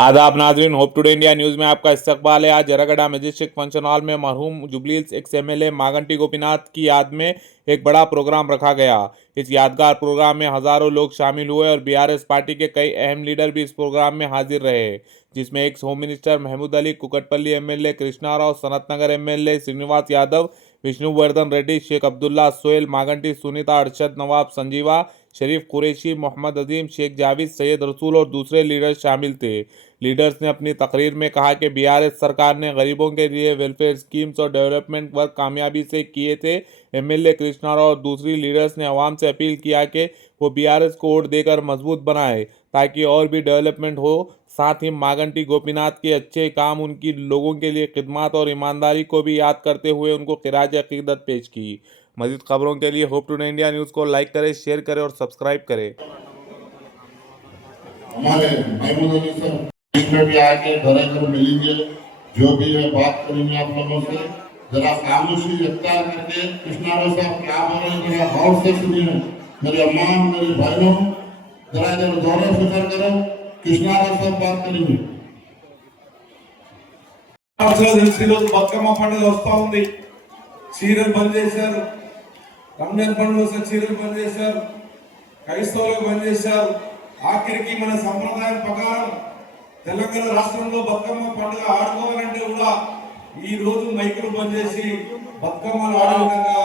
आदाब नाजरीन, hope today India news में आपका इस्तकबाल है। आज जरागढ़ा मजिस्ट्रेट फंक्शन हॉल में मरहूम जुबलील्स एक्स एमएलए मागंटी गोपीनाथ की याद में एक बड़ा प्रोग्राम रखा गया। इस यादगार प्रोग्राम में हजारों लोग शामिल हुए और बीआरएस पार्टी के कई अहम लीडर भी इस प्रोग्राम में हाजिर रहे, जिसमें ex home minister Mahmood Ali, Kukatpally MLA Krishna Rao, Sanathnagar MLA Srinivas Yadav, Vishnuvardhan Reddy, Sheikh Abdullah, Sohail Maganti, Sunitha, Arshad Nawab, Sanjeeva, Sharif Qureshi, Mohammed Azeem, Sheikh Javed, Syed Rasool और दूसरे लीडर्स शामिल थे। लीडर्स ने अपनी तकरीर में कहा कि बीआरएस सरकार ने गरीबों के लिए वेलफेयर स्कीम्स और डेवलपमेंट वर्क कामयाबी से किए थे। एमएलए कृष्णा राव और दूसरी लीडर्स ने अवाम से अपील किया कि वो बीआरएस को वोट देकर मजबूत बनाए ताकि और भी डेवलपमेंट हो। साथ ही मागंटी गोपीनाथ के अच्छे काम, उनकी लोगों के लिए खिदमत और ईमानदारी को भी याद करते हुए उनको खिराज अकीदत पेश की। मज़ीद खबरों के लिए होप टुडे इंडिया न्यूज़ को लाइक करें, शेयर करें और सब्सक्राइब करें। हमारे महमूद अली सर इसमें भी आके घर मिलेंगे, जो भी है बात करेंगे आप लोगों से। जरा खामोशी इख्तियार करके कृष्णा राव साहब क्या बोल रहे हैं जरा गौर से सुनिए। मेरे अम्मा, मेरे भाइयों, जरा इधर गौर फिक्र करो। कृष्णा राव साहब बात करेंगे। బతుకమ్మ పండుగ వస్తా ఉంది. చీరలు బంద్ చేశారు, రంజాన్ పండుగ వస్తే చీరలు బంద్ చేశారు, క్రైస్తవులకు బంద్ చేశారు. ఆఖరికి మన సంప్రదాయం ప్రకారం తెలంగాణ రాష్ట్రంలో బతుకమ్మ పండుగ ఆడుకోవాలంటే కూడా ఈ రోజు మైకులు బంద్ చేసి బతుకమ్మలు ఆడే విధంగా,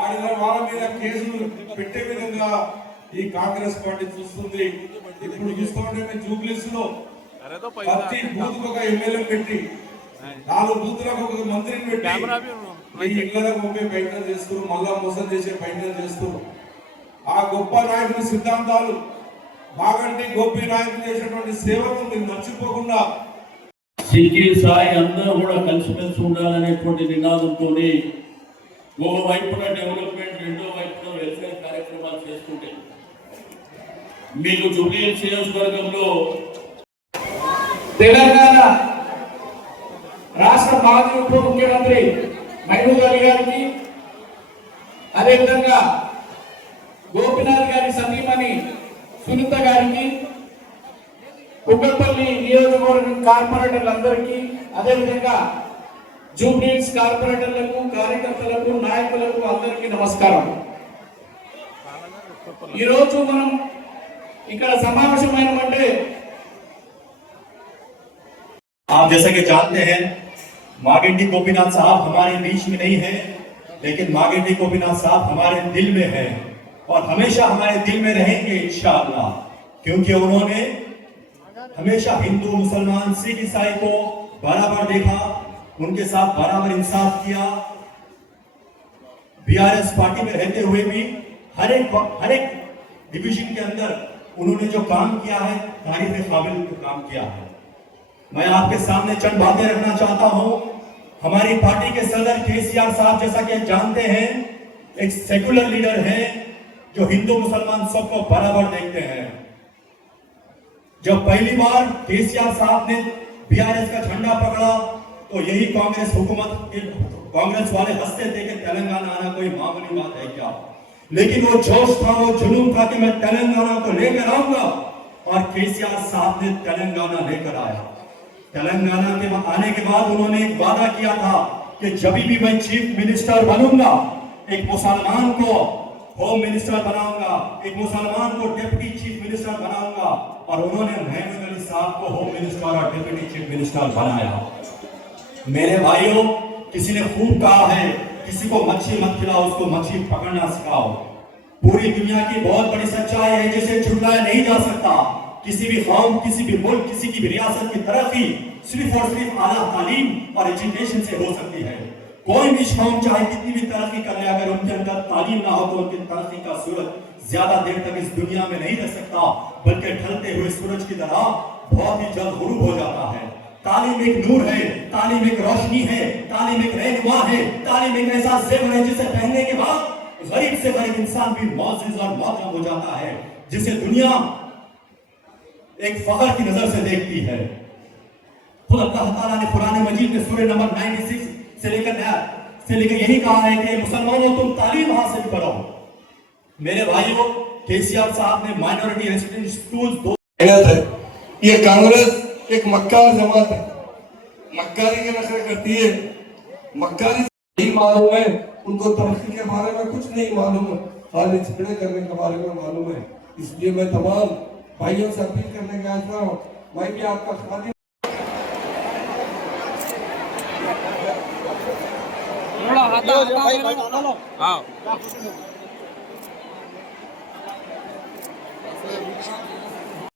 ఆడిన వాళ్ళ మీద కేసులు పెట్టే విధంగా ఈ కాంగ్రెస్ పార్టీ చూస్తుంది. ఇప్పుడు చూసుకోండి, మేము జూబ్లీస్ లో ప్రతి బూత్ ఒక ఎమ్మెల్యే పెట్టి 4 బూతులకు ఒక మంత్రిని పెట్టి ఈ ఇళ్లకు పంపే ప్రయత్నం చేస్తారు, మళ్ళా మోసం చేసే ప్రయత్నం చేస్తారు. ఆ గొప్ప నాయకుని సిద్ధాంతాలు, మాగంటి గోపి నాయకులు చేసినటువంటి సేవను మీరు మర్చిపోకుండా సిటీ స్థాయి అందరూ కూడా కలిసిమెలిసి ఉండాలనేటువంటి నినాదంతోనే ఒక వైపున డెవలప్మెంట్, రెండో వైపున వెల్ఫేర్ కార్యక్రమాలు చేస్తుంటే మీకు జూబ్లీహిల్స్ నియోజకవర్గంలో తెలంగాణ రాష్ట్ర మాజీ ఉప ముఖ్యమంత్రి మహమూద్ అలీ గారికి, అదేవిధంగా గోపీనాథ్ గారి సతీమణి సునీత గారికి, కుక్కట్పల్లి నియోజకవర్గం కార్పొరేటర్లందరికీ, అదేవిధంగా జూబ్లీహిల్స్ కార్పొరేటర్లకు, కార్యకర్తలకు, నాయకులకు అందరికీ నమస్కారం. ఈరోజు మనం ఇక్కడ సమావేశమైనమంటే आप जैसा कि जानते हैं मागंटी गोपीनाथ साहब हमारे बीच में नहीं है, लेकिन मागंटी गोपीनाथ साहब हमारे दिल में है और हमेशा हमारे दिल में रहेंगे इंशाअल्लाह, क्योंकि उन्होंने हमेशा हिंदू, मुसलमान, सिख, ईसाई को बराबर देखा, उनके साथ बराबर इंसाफ किया। बीआरएस पार्टी में रहते हुए भी हर एक डिवीजन के अंदर उन्होंने जो काम किया है, तारीफ काबिल काम किया है। मैं आपके सामने चंद बातें रखना चाहता हूं। हमारी पार्टी के सदर केसीआर साहब, जैसा कि जानते हैं, एक सेकुलर लीडर हैं जो हिंदू मुसलमान सबको बराबर देखते हैं। जब पहली बार केसीआर साहब ने बीआरएस का झंडा पकड़ा तो यही कांग्रेस हुकूमत के कांग्रेस वाले हंसते थे कि तेलंगाना आना कोई मामूली बात है क्या। लेकिन वो जोश था, वो जुनून था कि मैं तेलंगाना को लेकर आऊंगा, और केसीआर साहब ने तेलंगाना लेकर आया। तेलंगाना के आने के बाद उन्होंने एक वादा किया था कि जब भी मैं चीफ मिनिस्टर बनूंगा, एक मुसलमान को होम मिनिस्टर बनाऊंगा, एक मुसलमान को डिप्टी चीफ मिनिस्टर बनाऊंगा, और उन्होंने महमूद अली साहब को होम मिनिस्टर और डिप्टी चीफ मिनिस्टर बनाया। मेरे भाइयों, किसी ने खूब कहा है, किसी को मच्छी मत खिलाओ, उसको मच्छी पकड़ना सिखाओ। पूरी दुनिया की बहुत बड़ी सच्चाई है जिसे झुटलाया नहीं जा सकता। किसी भी कौम, किसी भी मुल्क, किसी की भी रियासत की तरक्की सिर्फ और सिर्फ आला तालीम और एजुकेशन से हो सकती है। कोई भी कौम चाहे कितनी भी तरक्की कर ले, अगर उनके अंदर तालीम ना हो तो उनकी तरक्की का सूरज ज्यादा देर तक इस दुनिया में नहीं रह सकता, बल्कि ढलते हुए सूरज की तरह बहुत ही जल्द गुरूब हो जाता है। तालीम एक नूर है, तालीम एक रोशनी है, तालीम एक रहनुमा है, तालीम एक ऐसा ज़ेवर है जिसे पहनने के बाद गरीब से गरीब इंसान भी मौजूद और मौजूद हो जाता है, जिसे दुनिया एक फख्र की नजर से देखती है। खुद अल्लाह ताला ने कुरान मजीद में सूरह नंबर 96 से लेकर यही कहा है कि मुसलमानों तुम तालीम हासिल करो। मेरे भाइयों, केसीआर साहब ने माइनॉरिटी रेसिडेंशियल स्कूल्स ये कांग्रेस एक मक्कार जमात है, मक्कारी के नखरे करती है, मक्कारी नहीं मालूम है, उनको तरक्की के बारे में कुछ नहीं मालूम है, खाली झगड़े करने के बारे में मालूम है। इसलिए मैं तमाम भाइयों से अपील करने का चाहता हूँ, मैं भी आपका खादी हाँ